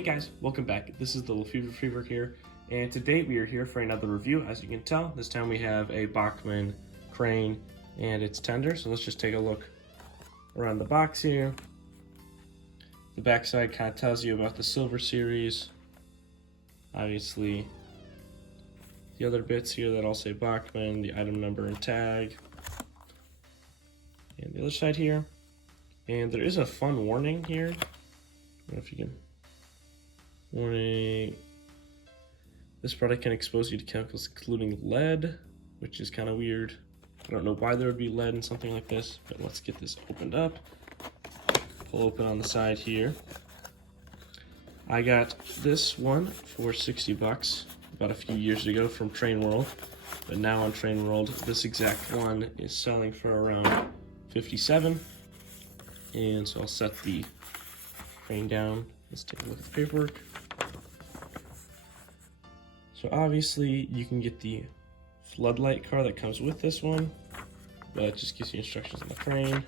Hey guys, welcome back. This is Thelefevrefever here, and today we are here for another review. As you can tell, this time we have a Bachmann crane and its tender. So let's just take a look around the box here. The backside kind of tells you about the silver series. Obviously, the other bits here that all say Bachmann, the item number and tag. And the other side here. And there is a fun warning here. I don't know if you can. Warning. This product can expose you to chemicals including lead, which is kind of weird. I don't know why there would be lead in something like this, but let's get this opened up. Pull open on the side here. I got this one for 60 bucks about a few years ago from Train World, but now on Train World, this exact one is selling for around 57. And so I'll set the crane down. Let's take a look at the paperwork. So obviously you can get the floodlight car that comes with this one, but it just gives you instructions on the crane.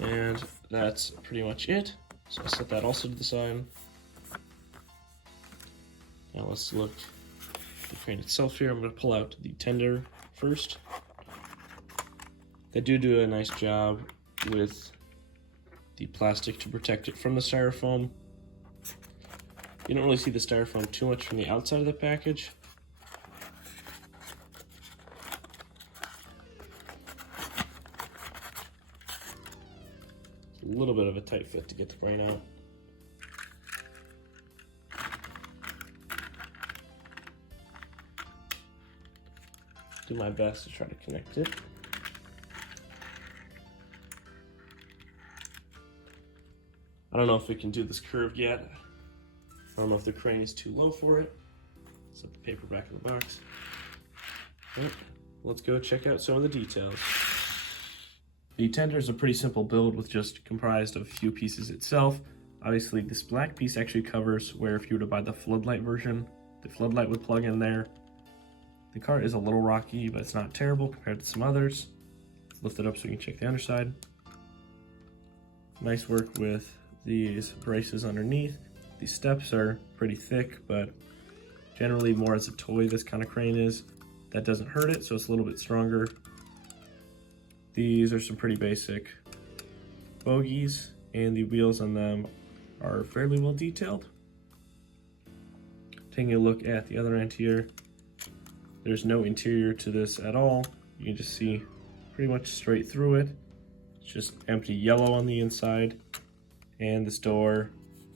And that's pretty much it. So I'll set that also to the side. Now let's look at the crane itself here. I'm going to pull out the tender first. They do a nice job with the plastic to protect it from the styrofoam. You don't really see the styrofoam too much from the outside of the package. It's a little bit of a tight fit to get the crane out. Do my best to try to connect it. I don't know if we can do this curved yet. I don't know if the crane is too low for it. Set the paper back in the box. All right, let's go check out some of the details. The tender is a pretty simple build with just comprised of a few pieces itself. Obviously, this black piece actually covers where if you were to buy the floodlight version, the floodlight would plug in there. The car is a little rocky, but it's not terrible compared to some others. Let's lift it up so we can check the underside. Nice work with these braces underneath. These steps are pretty thick, but generally more as a toy this kind of crane is. That doesn't hurt it, so it's a little bit stronger. These are some pretty basic bogies, and the wheels on them are fairly well detailed. Taking a look at the other end here, there's no interior to this at all. You can just see pretty much straight through it. It's just empty yellow on the inside. And this door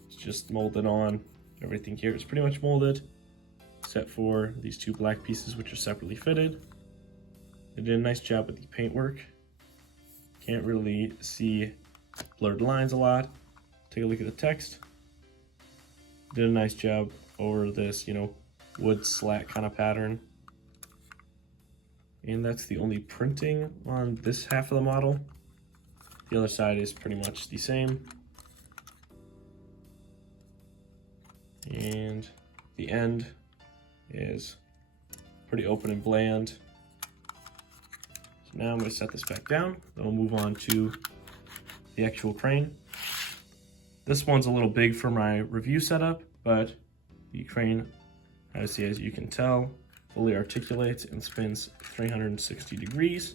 is just molded on. Everything here is pretty much molded, except for these two black pieces, which are separately fitted. They did a nice job with the paintwork. Can't really see blurred lines a lot. Take a look at the text. Did a nice job over this, wood slat kind of pattern. And that's the only printing on this half of the model. The other side is pretty much the same. And the end is pretty open and bland. So now I'm going to set this back down. Then we'll move on to the actual crane. This one's a little big for my review setup, but the crane, obviously, as you can tell, fully articulates and spins 360 degrees.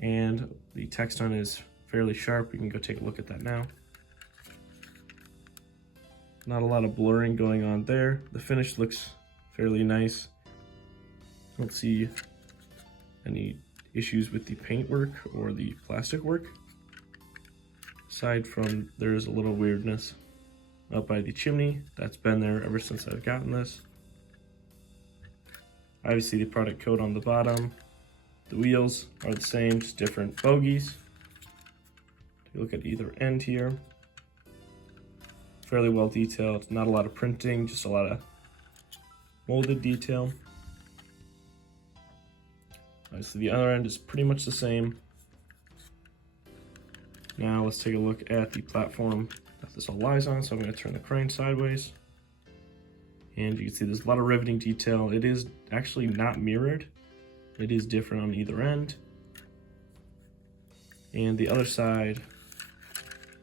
And the text on it is fairly sharp. We can go take a look at that now. Not a lot of blurring going on there. The finish looks fairly nice. Don't see any issues with the paintwork or the plastic work. Aside from there's a little weirdness up by the chimney. That's been there ever since I've gotten this. Obviously the product code on the bottom. The wheels are the same, just different bogies. Take a look at either end here. Fairly well detailed, not a lot of printing, just a lot of molded detail. Obviously the other end is pretty much the same. Now let's take a look at the platform that this all lies on. So I'm going to turn the crane sideways. And you can see there's a lot of riveting detail. It is actually not mirrored. It is different on either end. And the other side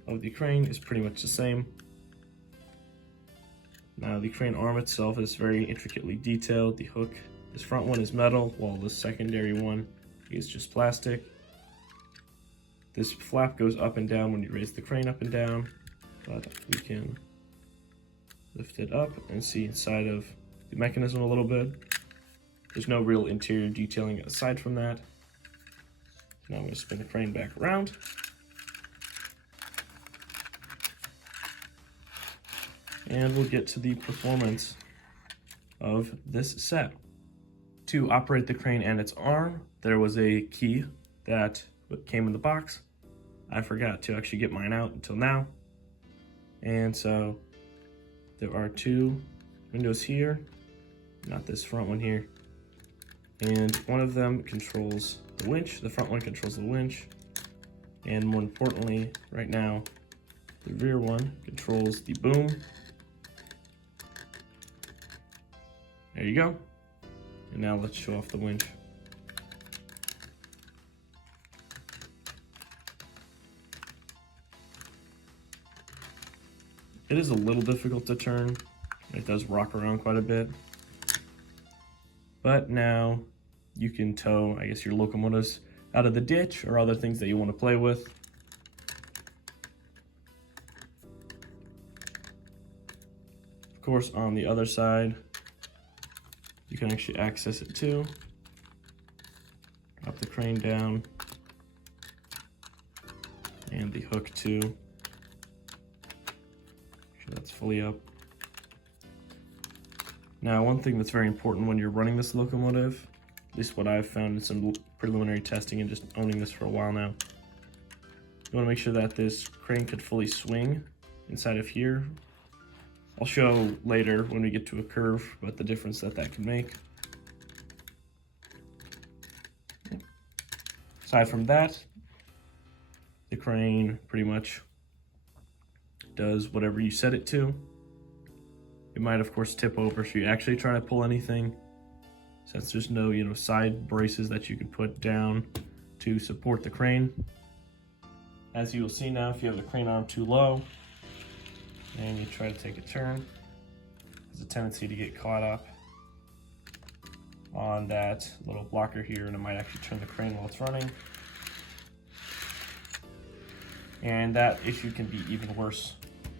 of the crane is pretty much the same. Now the crane arm itself is very intricately detailed. The hook, this front one is metal, while the secondary one is just plastic. This flap goes up and down when you raise the crane up and down, but we can lift it up and see inside of the mechanism a little bit. There's no real interior detailing aside from that. Now I'm going to spin the crane back around. And we'll get to the performance of this set. To operate the crane and its arm, there was a key that came in the box. I forgot to actually get mine out until now. And so there are two windows here, not this front one here. And one of them controls the winch, the front one controls the winch. And more importantly, right now, the rear one controls the boom. There you go. And now let's show off the winch. It is a little difficult to turn. It does rock around quite a bit. But now you can tow, I guess, your locomotives out of the ditch or other things that you want to play with. Of course, on the other side, you can actually access it too. Drop the crane down and the hook too. Make sure that's fully up. Now, one thing that's very important when you're running this locomotive, at least what I've found in some preliminary testing and just owning this for a while now, you want to make sure that this crane could fully swing inside of here. I'll show later when we get to a curve what the difference that can make. Aside from that, the crane pretty much does whatever you set it to. It might, of course, tip over if you actually try to pull anything, since there's no, side braces that you can put down to support the crane. As you will see now, if you have the crane arm too low and you try to take a turn, there's a tendency to get caught up on that little blocker here, and it might actually turn the crane while it's running. And that issue can be even worse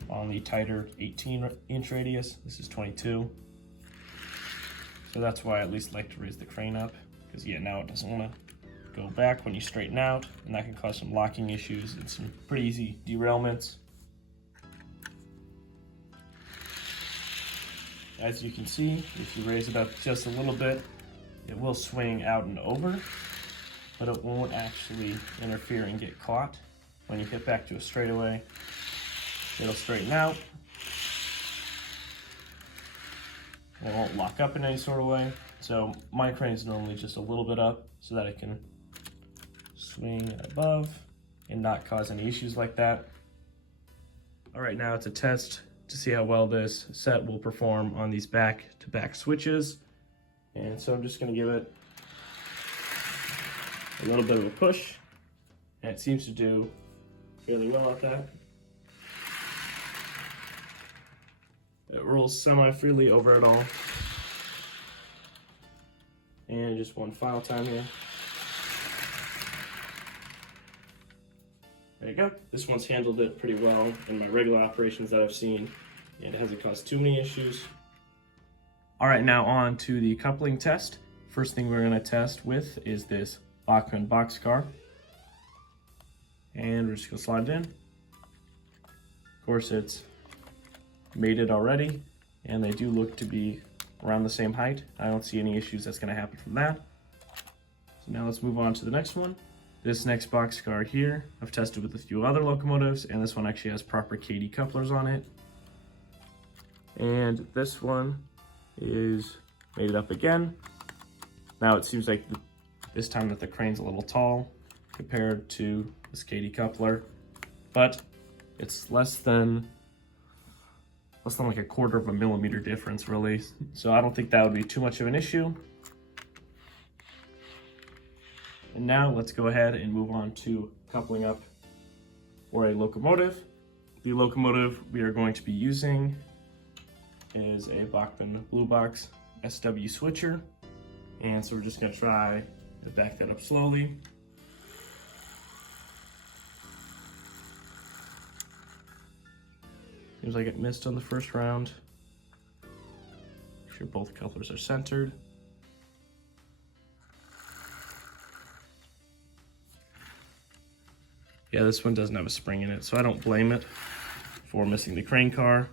on the tighter 18-inch radius. This is 22. So that's why I at least like to raise the crane up, because now it doesn't want to go back when you straighten out, and that can cause some locking issues and some pretty easy derailments. As you can see, if you raise it up just a little bit, it will swing out and over, but it won't actually interfere and get caught. When you hit back to a straightaway, it'll straighten out. It won't lock up in any sort of way. So my crane is normally just a little bit up so that it can swing above and not cause any issues like that. All right, now it's a test to see how well this set will perform on these back-to-back switches. And so I'm just gonna give it a little bit of a push, and it seems to do fairly well at that. It rolls semi-freely over it all. And just one final time here. There you go. This one's handled it pretty well in my regular operations that I've seen, and it hasn't caused too many issues. All right, now on to the coupling test. First thing we're gonna test with is this Bachmann boxcar. And we're just gonna slide it in. Of course, it's mated already, and they do look to be around the same height. I don't see any issues that's gonna happen from that. So now let's move on to the next one. This next boxcar here, I've tested with a few other locomotives, and this one actually has proper KD couplers on it. And this one is mated up again. Now it seems like this time that the crane's a little tall compared to this KD coupler, but it's less than like a quarter of a millimeter difference, really. So I don't think that would be too much of an issue. And now let's go ahead and move on to coupling up for a locomotive. the locomotive we are going to be using is a Bachmann Blue Box SW switcher. And so we're just gonna try to back that up slowly. Seems like it missed on the first round. Make sure both couplers are centered. Yeah, this one doesn't have a spring in it, so I don't blame it for missing the crane car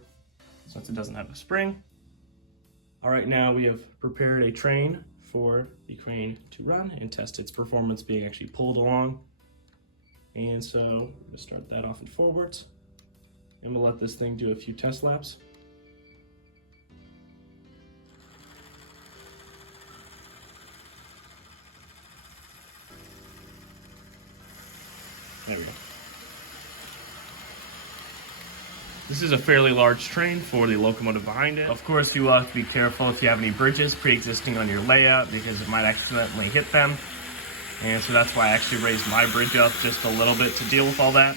since it doesn't have a spring. All right, now we have prepared a train for the crane to run and test its performance being actually pulled along. And so I'm gonna start that off and forwards. And we'll let this thing do a few test laps. There we go. This is a fairly large train for the locomotive behind it. Of course, you will have to be careful if you have any bridges pre-existing on your layout because it might accidentally hit them. And so that's why I actually raised my bridge up just a little bit to deal with all that.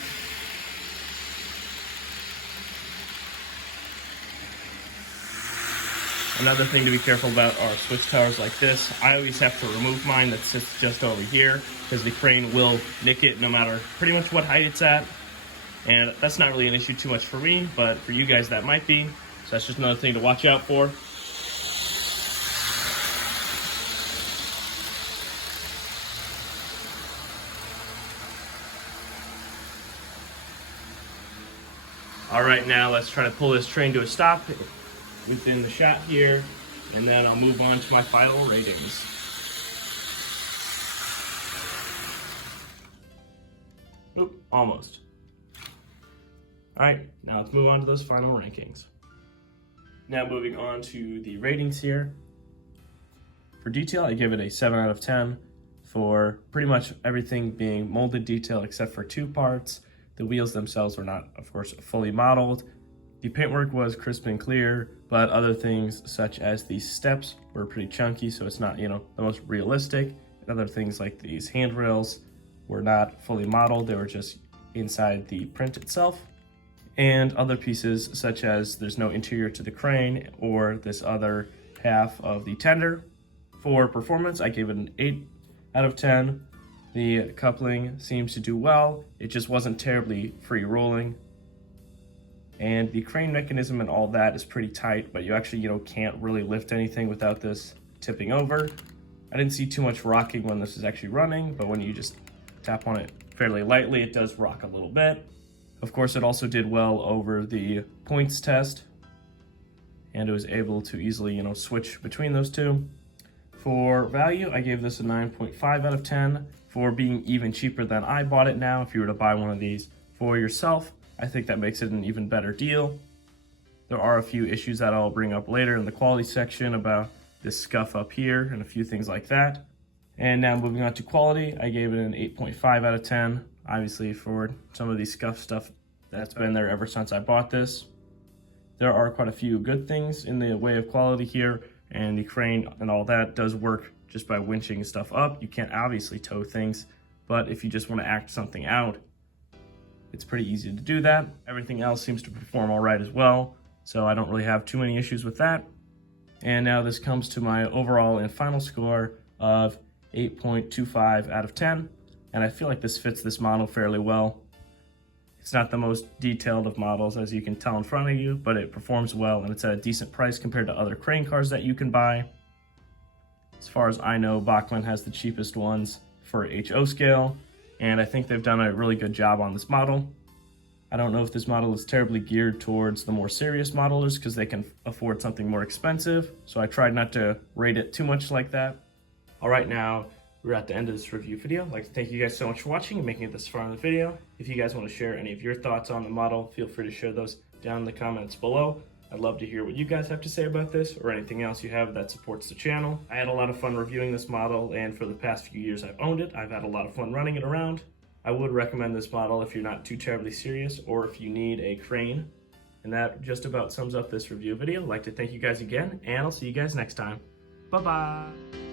Another thing to be careful about are switch towers like this. I always have to remove mine that sits just over here because the crane will nick it no matter pretty much what height it's at. And that's not really an issue too much for me, but for you guys that might be. So that's just another thing to watch out for. All right, now let's try to pull this train to a stop within the shot here, and then I'll move on to my final ratings. Oop, almost. All right, now let's move on to those final rankings. Now moving on to the ratings here. For detail, I give it a 7 out of 10 for pretty much everything being molded detail except for 2 parts. The wheels themselves were not, of course, fully modeled. The paintwork was crisp and clear, but other things such as these steps were pretty chunky, so it's not, the most realistic. And other things like these handrails were not fully modeled. They were just inside the print itself. And other pieces such as there's no interior to the crane or this other half of the tender. For performance, I gave it an 8 out of 10. The coupling seems to do well. It just wasn't terribly free rolling. And the crane mechanism and all that is pretty tight, but you actually, can't really lift anything without this tipping over. I didn't see too much rocking when this is actually running, but when you just tap on it fairly lightly, it does rock a little bit. Of course, it also did well over the points test, and it was able to easily, switch between those two. For value, I gave this a 9.5 out of 10 for being even cheaper than I bought it now. If you were to buy one of these for yourself, I think that makes it an even better deal. There are a few issues that I'll bring up later in the quality section about this scuff up here and a few things like that. And now moving on to quality, I gave it an 8.5 out of 10. Obviously for some of these scuff stuff that's been there ever since I bought this. There are quite a few good things in the way of quality here, and the crane and all that does work just by winching stuff up. You can't obviously tow things, but if you just want to act something out, it's pretty easy to do that. Everything else seems to perform all right as well, so I don't really have too many issues with that. And now this comes to my overall and final score of 8.25 out of 10. And I feel like this fits this model fairly well. It's not the most detailed of models, as you can tell in front of you, but it performs well and it's at a decent price compared to other crane cars that you can buy. As far as I know, Bachmann has the cheapest ones for HO scale, and I think they've done a really good job on this model. I don't know if this model is terribly geared towards the more serious modelers because they can afford something more expensive, so I tried not to rate it too much like that. All right, now we're at the end of this review video. I'd like to thank you guys so much for watching and making it this far in the video. If you guys want to share any of your thoughts on the model, feel free to share those down in the comments below. I'd love to hear what you guys have to say about this or anything else you have that supports the channel. I had a lot of fun reviewing this model, and for the past few years I've owned it, I've had a lot of fun running it around. I would recommend this model if you're not too terribly serious or if you need a crane. And that just about sums up this review video. I'd like to thank you guys again, and I'll see you guys next time. Bye-bye.